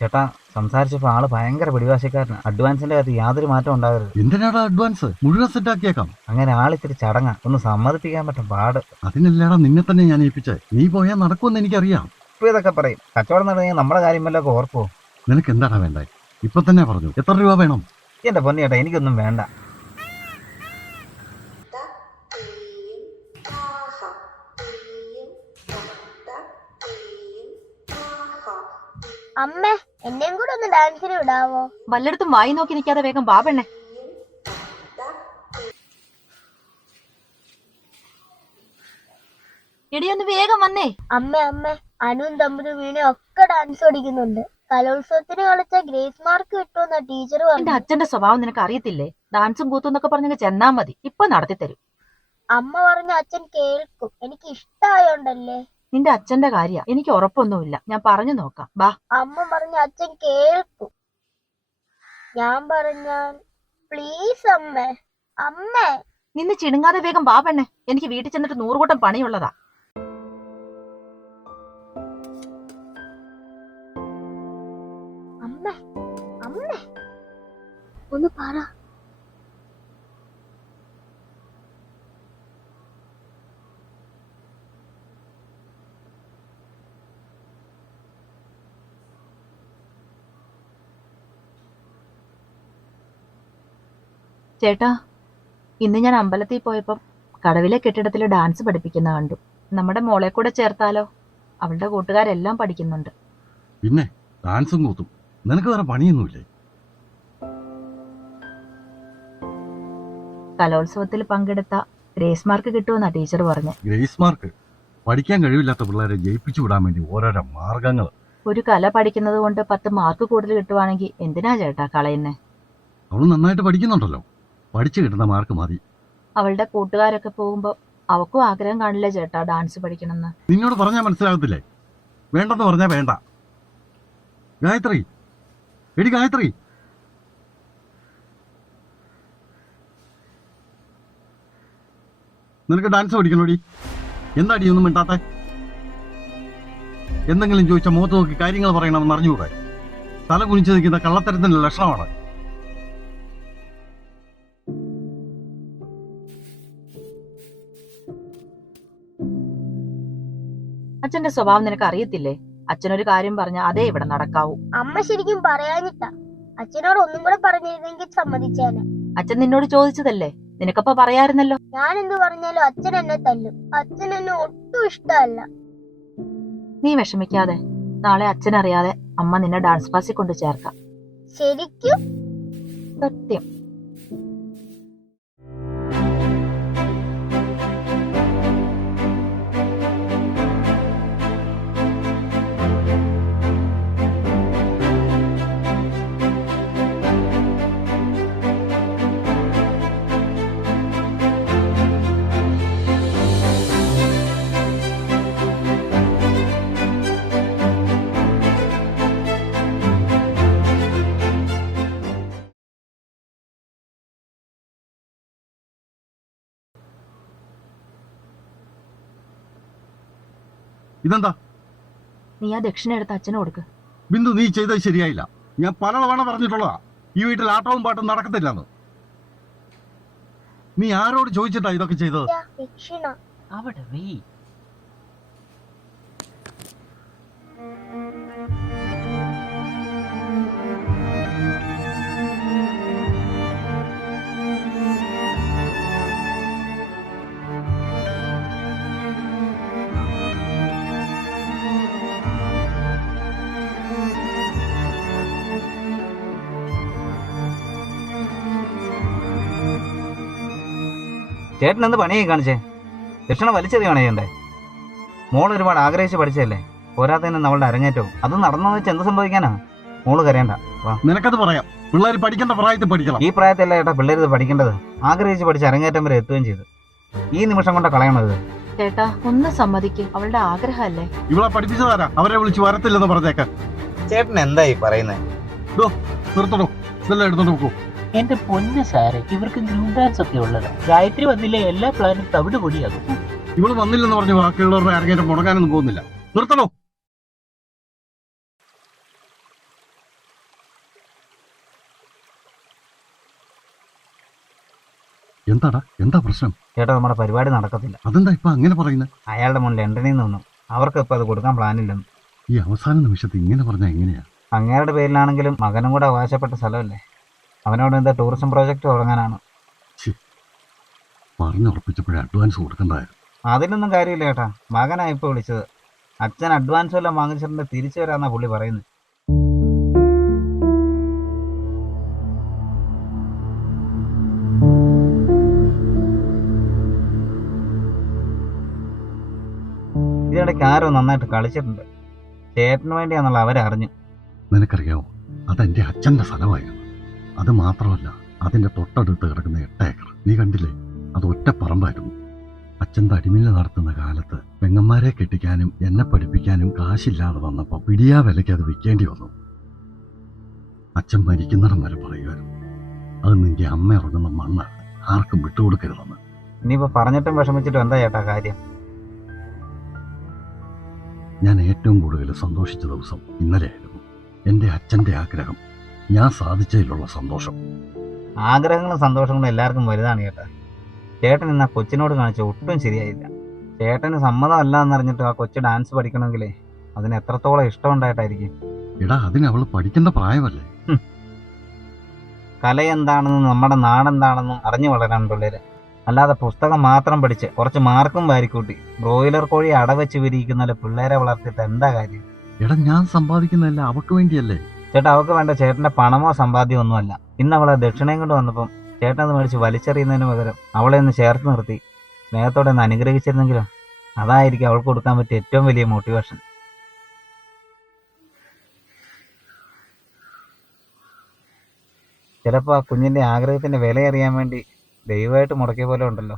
ചേട്ടാ, സംസാരിച്ചപ്പോൾ ആള് ഭയങ്കര പിടിവാശിക്കാരനാണ്. അഡ്വാൻസിന്റെ കാര്യത്തിൽ യാതൊരു മാറ്റം ഉണ്ടാകരുത്. എന്തിനാടാ അഡ്വാൻസ്? മുഴുവൻ സെറ്റ് ആക്കിയേക്കാം. അങ്ങനെ ആളിത്തിരി ചടങ്ങാ, ഒന്ന് സമ്മതിപ്പിക്കാൻ പറ്റും പാട്. അതിനല്ലാടാ നിന്നെ തന്നെ ഞാൻ ഏൽപ്പിച്ചേ. നീ പോയാൽ നടക്കുമെന്ന് എനിക്കറിയാം. ഇപ്പൊ ഇതൊക്കെ പറയും, കച്ചവടം നടന്നെങ്കിൽ നമ്മുടെ കാര്യം വല്ലതൊക്കെ ഓർപ്പോ? നിനക്ക് എന്താണ് വേണ്ടേ? ഇപ്പൊ തന്നെ പറഞ്ഞു. എത്ര രൂപ വേണം? എന്റെ പൊന്നു ചേട്ടാ, എനിക്കൊന്നും വേണ്ട. അമ്മേ, എന്നെയും കൂടെ ഒന്ന് ഡാൻസിന് വിടാവോ? വല്ലയിടത്തും വായി നോക്കി നിൽക്കാതെ വേഗം വാ പെണ്ണെ. എടിയൊന്ന് വേഗം വന്നേ. അമ്മ അനുവും തമ്പുരും വീണയും ഒക്കെ ഡാൻസ് പഠിക്കുന്നുണ്ട്. കലോത്സവത്തിന് കളിച്ച ഗ്രേസ് മാർക്ക് കിട്ടുമെന്ന ടീച്ചർ എന്റെ പറഞ്ഞു. അച്ഛന്റെ സ്വഭാവം നിനക്ക് അറിയത്തില്ലേ? ഡാൻസും കൂത്തും എന്നൊക്കെ പറഞ്ഞെങ്കിൽ ചെന്നാ മതി, ഇപ്പൊ നടത്തി തരും. അമ്മ പറഞ്ഞ അച്ഛൻ കേൾക്കും. എനിക്ക് ഇഷ്ടായോണ്ടല്ലേ. നിന്റെ അച്ഛന്റെ കാര്യ എനിക്ക് ഉറപ്പൊന്നുമില്ല, ഞാൻ പറഞ്ഞു നോക്കാം. ബാ. അമ്മ പറഞ്ഞ അച്ഛൻ കേൾക്കും. ഞാൻ പറഞ്ഞാൽ പ്ലീസ് അമ്മേ. അമ്മേ, നിന്ന് ചിണുങ്ങാതെ വേഗം വാ പെണ്ണെ. എനിക്ക് വീട്ടിൽ ചെന്നിട്ട് 100 കൂട്ടം പണിയുള്ളതാ. അമ്മേ, അമ്മേ ഒന്ന് പറ. ചേട്ടാ, ഇന്ന് ഞാൻ അമ്പലത്തിൽ പോയപ്പം കടവിലെ കെട്ടിടത്തിൽ ഡാൻസ് പഠിപ്പിക്കുന്ന കണ്ടു. നമ്മുടെ മോളെ കൂടെ ചേർത്താലോ? അവളുടെ കൂട്ടുകാരെല്ലാം പഠിക്കുന്നുണ്ട്. പിന്നെ ഡാൻസും കൂത്തും. നിനക്ക് വേറെ പണിയൊന്നുമില്ലേ? കലോത്സവത്തിൽ പങ്കെടുത്ത ഗ്രേസ് മാർക്ക് കിട്ടുമെന്നാ ടീച്ചർ പറഞ്ഞു. Grace mark? പഠിക്കാൻ കഴിവില്ലാത്ത പിള്ളേരെ ജയിപ്പിച്ചു വിടാൻ വേണ്ടി ഓരോരോ മാർഗങ്ങൾ. ഒരു കല പഠിക്കുന്നത് കൊണ്ട് 10 മാർക്ക് കൂടുതൽ കിട്ടുവാണെങ്കിൽ എന്തിനാ ചേട്ടാ കളയുന്നേ? അവള് നന്നായിട്ട് പഠിക്കുന്നുണ്ടല്ലോ. പഠിച്ചു കിട്ടുന്ന മാർക്ക് മതി. അവളുടെ കൂട്ടുകാരൊക്കെ പോകുമ്പോ അവക്കും ആഗ്രഹം കാണില്ലേ ചേട്ടാ ഡാൻസ് പഠിക്കണമെന്ന്? നിന്നോട് പറഞ്ഞാൽ മനസ്സിലാകത്തില്ലേ? വേണ്ടെന്ന് പറഞ്ഞാൽ വേണ്ട. ഗായത്രി, എടി ഗായത്രി, നിനക്ക് ഡാൻസ് പഠിക്കണോടി? എന്താടി ഒന്നും മിണ്ടാത്തെ? എന്തെങ്കിലും ചോദിച്ചാൽ മുഖത്ത് നോക്കി കാര്യങ്ങൾ പറയണമെന്ന് അറിഞ്ഞുകൂടെ? തല കുനിച്ചു നിൽക്കുന്ന കള്ളത്തരത്തിന്റെ ലക്ഷണമാണ്. അച്ഛന്റെ സ്വഭാവം നിനക്ക് അറിയത്തില്ലേ? അച്ഛനൊരു കാര്യം പറഞ്ഞാൽ അതേ ഇവിടെ നടക്കാവൂ. അമ്മ ശരിക്കും പറയാഞ്ഞിട്ടാ. അച്ഛനോട് ഒന്നും കൂടെ പറഞ്ഞിരുന്നെങ്കിൽ സമ്മതിച്ചേനെ. അച്ഛൻ നിന്നോട് ചോദിച്ചതല്ലേ, നിനക്കപ്പ പറയായിരുന്നല്ലോ. ഞാൻ എന്ത് പറഞ്ഞാലും അച്ഛൻ എന്നെ തല്ലും. അച്ഛൻ എന്നെ ഒട്ടും ഇഷ്ടമല്ല. നീ വിഷമിക്കാതെ, നാളെ അച്ഛനറിയാതെ അമ്മ നിന്നെ ഡാൻസ് ക്ലാസ്സിൽ കൊണ്ട് ചേർക്കാം. ശരിക്കും? സത്യം. ഇതെന്താ? നീ ആ ദക്ഷിണ എടുത്ത് അച്ഛന് കൊടുക്ക്. ബിന്ദു, നീ ചെയ്തത് ശരിയായില്ല. ഞാൻ പലതവണ പറഞ്ഞിട്ടുള്ളതാ ഈ വീട്ടിൽ ആട്ടവും പാട്ടും നടക്കത്തില്ലെന്ന്. നീ ആരോട് ചോദിച്ചിട്ടാ ഇതൊക്കെ ചെയ്തത്? ദക്ഷിണ അവിടെ വേ. ചേട്ടൻ എന്ത് പണിയായി കാണിച്ചേ? ദക്ഷിണ വലിച്ചെറിയാണോ ചെയ്യണ്ടേ? മോൾ ഒരുപാട് ആഗ്രഹിച്ച് പഠിച്ചതല്ലേ, പോരാത്തതിന് അവളുടെ അരങ്ങേറ്റവും അത് നടന്നെന്ന് വെച്ച് എന്ത് സംഭവിക്കാനാ? മോള് കരയണ്ട. വാ. നിനക്കത് പറയാം. പിള്ളേർ പഠിക്കേണ്ട പ്രായത്തിൽ പഠിക്കണം. ഈ പ്രായത്തിലല്ല ചേട്ടാ പിള്ളേർ ഇത് പഠിക്കേണ്ടത്. ആഗ്രഹിച്ച് പഠിച്ച് അരങ്ങേറ്റം വരെ എത്തുകയും ചെയ്തു. ഈ നിമിഷം കൊണ്ട് കളയണത്. ചേട്ടാ ഒന്ന് സമ്മതിക്ക്, അവളുടെ ആഗ്രഹമല്ലേ. ഇവളെ പഠിപ്പിച്ചതാരാ? അവരെ വിളിച്ച് വരത്തില്ലെന്ന് പറഞ്ഞേക്ക. ചേട്ടൻ എന്തായി പറയുന്നത്? നിർത്തണോ? ഇതെല്ലാം എടുത്തോണ്ട് നോക്കൂ. എന്റെ പൊന്ന് സാറേ, ഇവർക്ക് ഗ്രൂപ്പ് ഡാൻസ് ഒക്കെ ഉള്ളതാ. ഗായത്രി വന്നില്ലേ എല്ലാ പ്ലാനും തവിട് പൊടിയാകും. ഇവള് വന്നില്ലെന്ന് പറഞ്ഞ് ബാക്കിയുള്ളവരുടെ അരങ്ങേറ്റം മുടങ്ങാനൊന്നും പോകുന്നില്ല. നിർത്തണോ? എന്താടാ, എന്താ പ്രശ്നം? ചേട്ടാ നമ്മുടെ പരിപാടി നടക്കത്തില്ല. അതെന്താ ഇപ്പൊ അങ്ങനെ പറയുന്നത്? അയാളുടെ മുൻ ലണ്ടനിൽ നിന്ന് വന്നു. അവർക്ക് ഇപ്പൊ അത് കൊടുക്കാൻ പ്ലാനില്ലെന്ന്. ഈ അവസാന നിമിഷത്തിൽ ഇങ്ങനെ പറഞ്ഞാൽ എങ്ങനെയാ? അങ്ങേരുടെ പേരിലാണെങ്കിലും മകനും കൂടെ അവകാശപ്പെട്ട സ്ഥലമല്ലേ. അവനോട് എന്താ ടൂറിസം പ്രോജക്റ്റ് തുടങ്ങാനാണ്. പറഞ്ഞുറപ്പിച്ചപ്പോഴേ അഡ്വാൻസ് കൊടുക്കണ്ടായിരുന്നു. അതിലൊന്നും കാര്യമില്ല ചേട്ടാ. മകനാ ഇപ്പൊ വിളിച്ചത്. അച്ഛൻ അഡ്വാൻസ് എല്ലാം വാങ്ങിച്ചിട്ടുണ്ട്, തിരിച്ചു വരാന്നാ പുള്ളി പറയുന്നത്. ഇതിനിടയ്ക്ക് ആരോ നന്നായിട്ട് കളിച്ചിട്ടുണ്ട്. ചേട്ടന് വേണ്ടിയാന്നുള്ള അവരറിഞ്ഞു. നിനക്കറിയാവോ, അതെന്റെ അച്ഛന്റെ സ്ഥലമായിരുന്നു. അത് മാത്രമല്ല, അതിന്റെ തൊട്ടടുത്ത് കിടക്കുന്ന 8 ഏക്കർ നീ കണ്ടില്ലേ? അത് ഒറ്റ പറമ്പായിരുന്നു. അച്ഛൻ്റെ അടിമില്ല നടത്തുന്ന കാലത്ത് പെങ്ങന്മാരെ കെട്ടിക്കാനും എന്നെ പഠിപ്പിക്കാനും കാശില്ലാതെ വന്നപ്പോൾ പിടിയാ വിലയ്ക്ക് അത് വിൽക്കേണ്ടി വന്നു. അച്ഛൻ മരിക്കുന്നിടം വരെ പറയുമായിരുന്നു, അത് നിന്റെ അമ്മ ഇറങ്ങുന്ന മണ്ണാണ്, ആർക്കും വിട്ടുകൊടുക്കരുതെന്ന്. ഇനിയിപ്പോ പറഞ്ഞിട്ടും വിഷമിച്ചിട്ടും എന്താ ചേട്ടാ കാര്യം? ഞാൻ ഏറ്റവും കൂടുതൽ സന്തോഷിച്ച ദിവസം ഇന്നലെയായിരുന്നു. എൻ്റെ അച്ഛൻ്റെ ആഗ്രഹം ഞാൻ സാധിച്ചതിലുള്ള സന്തോഷം. ആഗ്രഹങ്ങളും സന്തോഷങ്ങളും എല്ലാവർക്കും വലുതാണ് ചേട്ടാ. ചേട്ടൻ ഇന്ന് ആ കൊച്ചിനോട് കാണിച്ച ഒട്ടും ശരിയായില്ല. ചേട്ടന് സമ്മതമല്ല എന്നറിഞ്ഞിട്ട് ആ കൊച്ചു ഡാൻസ് പഠിക്കണമെങ്കിലേ അതിന് എത്രത്തോളം ഇഷ്ടം ഉണ്ടായിട്ടായിരിക്കും. എടാ, അതിന് അവള് പഠിക്കേണ്ട പ്രായമല്ലേ? കല എന്താണെന്നും നമ്മുടെ നാടെന്താണെന്നും അറിഞ്ഞു വളരാൻ പിള്ളേര്. അല്ലാതെ പുസ്തകം മാത്രം പഠിച്ച് കുറച്ച് മാർക്കും വാരിക്കൂട്ടി ബ്രോയിലർ കോഴി അടവെച്ച് വിരിയിക്കുന്ന പിള്ളേരെ വളർത്തിയിട്ട് എന്താ കാര്യം? എടാ, ഞാൻ സമ്പാദിക്കുന്നതല്ല അവക്ക് വേണ്ടിയല്ലേ? ചേട്ടാ അവൾക്ക് വേണ്ട ചേട്ടന്റെ പണമോ സമ്പാദ്യമോ ഒന്നുമല്ല. ഇന്ന് അവളെ ദക്ഷിണയും കൊണ്ട് വന്നപ്പം ചേട്ടൻ അത് മേടിച്ച് വലിച്ചെറിയുന്നതിന് പകരം അവളെ ഒന്ന് ചേർത്ത് നിർത്തി സ്നേഹത്തോടെ ഒന്ന് അനുഗ്രഹിച്ചിരുന്നെങ്കിലോ, അതായിരിക്കും അവൾക്ക് കൊടുക്കാൻ പറ്റിയ ഏറ്റവും വലിയ മോട്ടിവേഷൻ. ചിലപ്പോൾ ആ കുഞ്ഞിന്റെ ആഗ്രഹത്തിന്റെ വില അറിയാൻ വേണ്ടി ദൈവമായിട്ട് മുടക്കിയ പോലെ ഉണ്ടല്ലോ.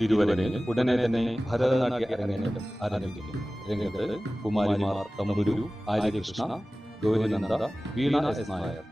തിരുവരങ്ങിൽ ഉടനെ തന്നെ ഭരതനാട്യ അരങ്ങേറ്റം ആരംഭിക്കുന്നു. രംഗത്ത് കുമാരിമാർ തമ്പുരു, ആര്യകൃഷ്ണ, ഗൗരിനന്ദ, വീണ എസ് നായർ.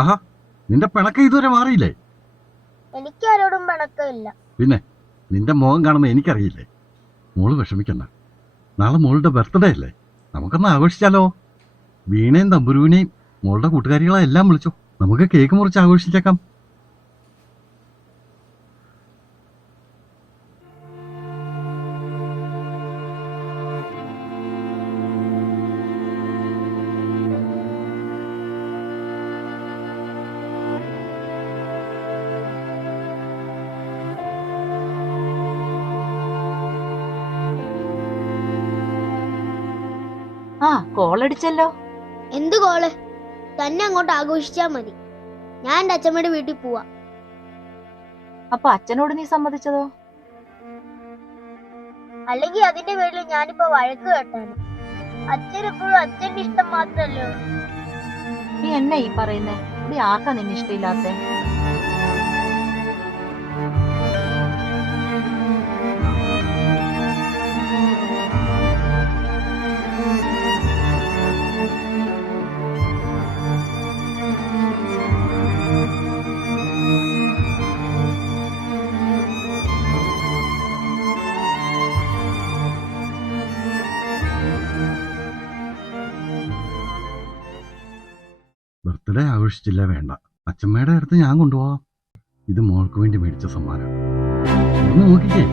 ആഹാ, നിന്റെ പിണക്ക ഇതുവരെ മാറിയില്ലേ? എനിക്ക് ആരോടും പിണക്കമില്ല. പിന്നെ നിന്റെ മുഖം കാണുമ്പോൾ എനിക്കറിയില്ലേ. മോള് വിഷമിക്കണ്ട, നാളെ മോളുടെ ബർത്ത്ഡേ അല്ലേ, നമുക്കൊന്ന് ആഘോഷിച്ചാലോ? വീണയും തമ്പുരുവിനെയും മോളുടെ കൂട്ടുകാരികളെ എല്ലാം വിളിച്ചോ, നമുക്ക് കേക്ക് മുറിച്ച് ആഘോഷിച്ചേക്കാം. ആ കോളടിച്ചല്ലോ. എന്ത് കോള്? തന്നെ അങ്ങോട്ട് ആഘോഷിച്ചാ മതി. ഞാൻ എന്റെ അച്ഛമ്മയുടെ വീട്ടിൽ പോവാ. അപ്പൊ അച്ഛനോട് നീ സമ്മതിച്ചതോ? അല്ലെങ്കിൽ അതിന്റെ പേരിൽ ഞാനിപ്പോ വഴക്ക് കേട്ടാണ്. അച്ഛനെപ്പോഴും അച്ഛന്റെ ഇഷ്ടം മാത്രല്ലേ ഉള്ളൂ. നീ എന്നെ ഈ പറയുന്നേ? അവിടെ ആർക്കാ നിന്നെ ഇഷ്ടമില്ലാത്ത? ബർത്ത്ഡേ ആഘോഷിച്ചില്ല വേണ്ട, അച്ഛമ്മയുടെ അടുത്ത് ഞാൻ കൊണ്ടുപോവാം. ഇത് മോൾക്ക് വേണ്ടി മേടിച്ച സമ്മാനം. ഒന്ന് നോക്കിക്കേ.